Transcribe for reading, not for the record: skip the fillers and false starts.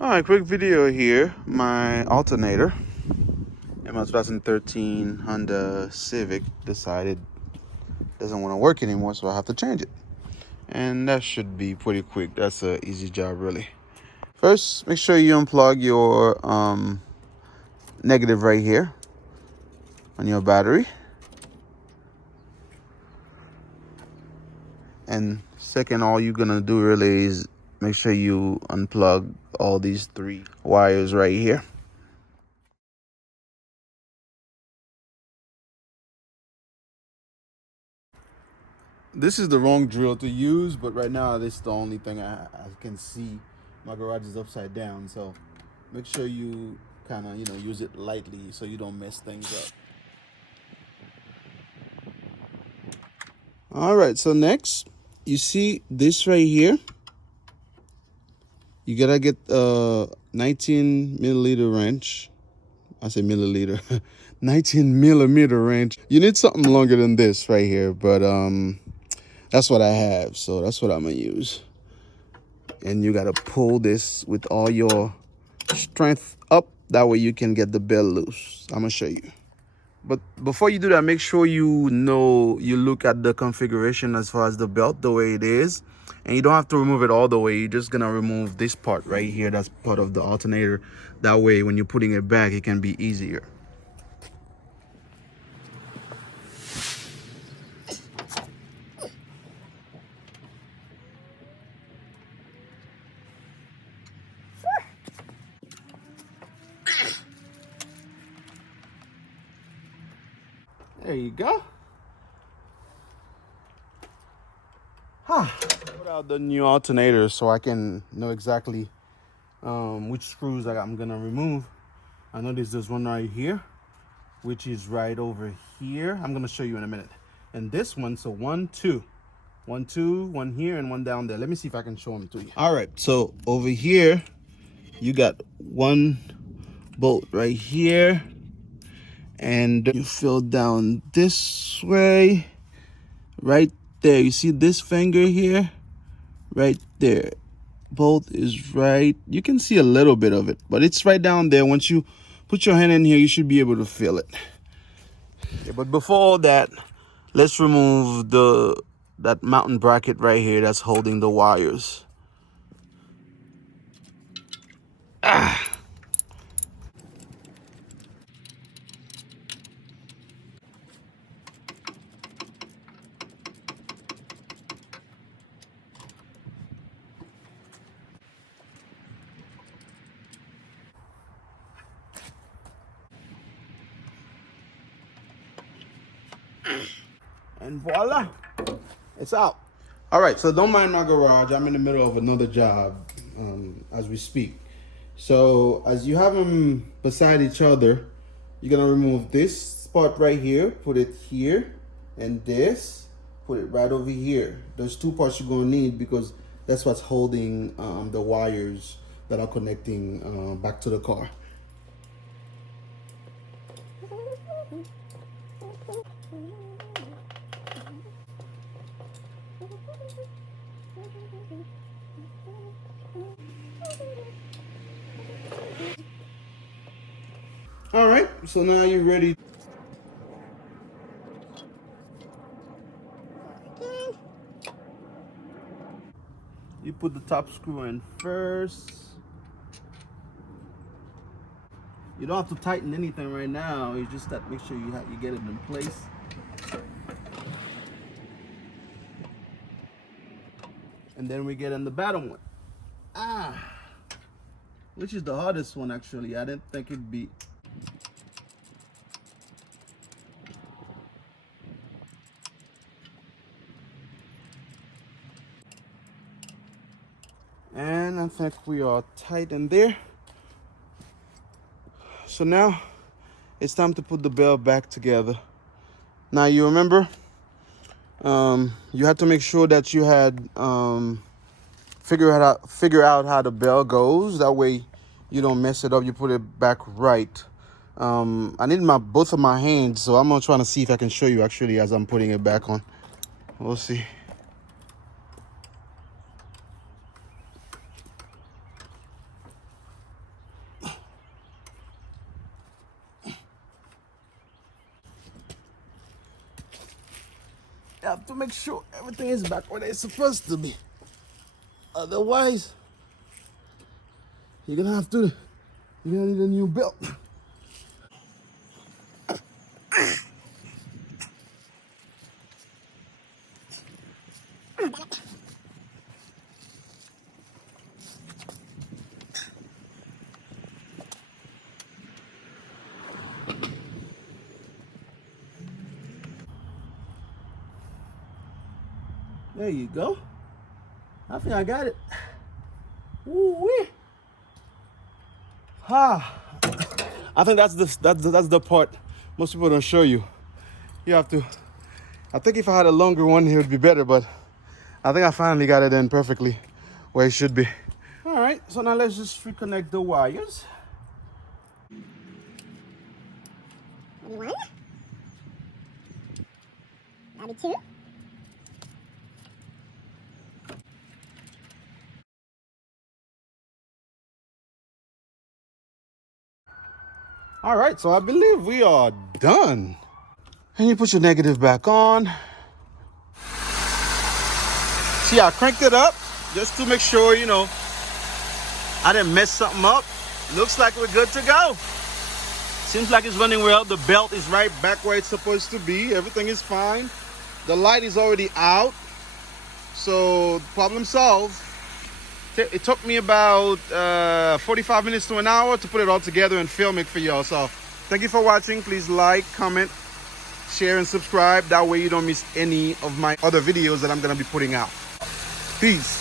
All right, quick video here. My alternator in my 2013 Honda Civic decided doesn't want to work anymore, so I have to change it. And that should be pretty quick. That's an easy job, really. First, make sure you unplug your negative right here on your battery. And second, all you're gonna do really is make sure you unplug all these 3 wires right here. This is the wrong drill to use, but right now this is the only thing I can see. My garage is upside down, so make sure you kind of use it lightly so you don't mess things up. All right, so next you see this right here. You gotta get a 19 milliliter wrench. I say milliliter. 19 millimeter wrench. You need something longer than this right here, but that's what I have, so that's what I'm gonna use. And you gotta pull this with all your strength up. That way you can get the belt loose. I'm gonna show you. But before you do that, make sure you look at the configuration as far as the belt, the way it is. And you don't have to remove it all the way. You're just gonna remove this part right here. That's part of the alternator. That way when you're putting it back, it can be easier. There you go. Put out the new alternator so I can know exactly which screws I'm gonna remove. I know there's one right here, which is right over here. I'm gonna show you in a minute. And this one, so 1, 2. 1, 2, 1 here and 1 down there. Let me see if I can show them to you. All right, so over here, you got 1 bolt right here. And you fill down this way, right there. You see this finger here? Right there. Bolt is right. You can see a little bit of it, but it's right down there. Once you put your hand in here, you should be able to feel it. Yeah, but before all that, let's remove that mounting bracket right here that's holding the wires. And voila, it's out. All right, so don't mind my garage. I'm in the middle of another job as we speak. So as you have them beside each other, you're gonna remove this part right here, put it here, and this, put it right over here. Those 2 parts you're gonna need because that's what's holding the wires that are connecting back to the car. All right, so now you're ready. You put the top screw in first. You don't have to tighten anything right now. You just make sure you get it in place. And then we get in the bottom one. Which is the hardest one actually. I didn't think it'd be. And I think we are tight in there. So now it's time to put the belt back together. Now you remember, you had to make sure that you had figure out how the belt goes. That way you don't mess it up. You put it back right. I need both of my hands, so I'm gonna try to see if I can show you actually as I'm putting it back on. We'll see. have to make sure everything is back where it's supposed to be. Otherwise, you're gonna need a new belt. There you go. I think I got it. Woo-wee. I think that's the part most people don't show you. You have to. I think if I had a longer one, it would be better, but I think I finally got it in perfectly where it should be. All right, so now let's just reconnect the wires. Maybe one, maybe two. All right, so I believe we are done. And you put your negative back on. See, I cranked it up just to make sure, you know, I didn't mess something up. Looks like we're good to go. Seems like it's running well. The belt is right back where it's supposed to be. Everything is fine. The light is already out. So problem solved. It took me about 45 minutes to an hour to put it all together and film it for y'all. So thank you for watching. Please like, comment, share, and subscribe. That way you don't miss any of my other videos that I'm going to be putting out. Peace.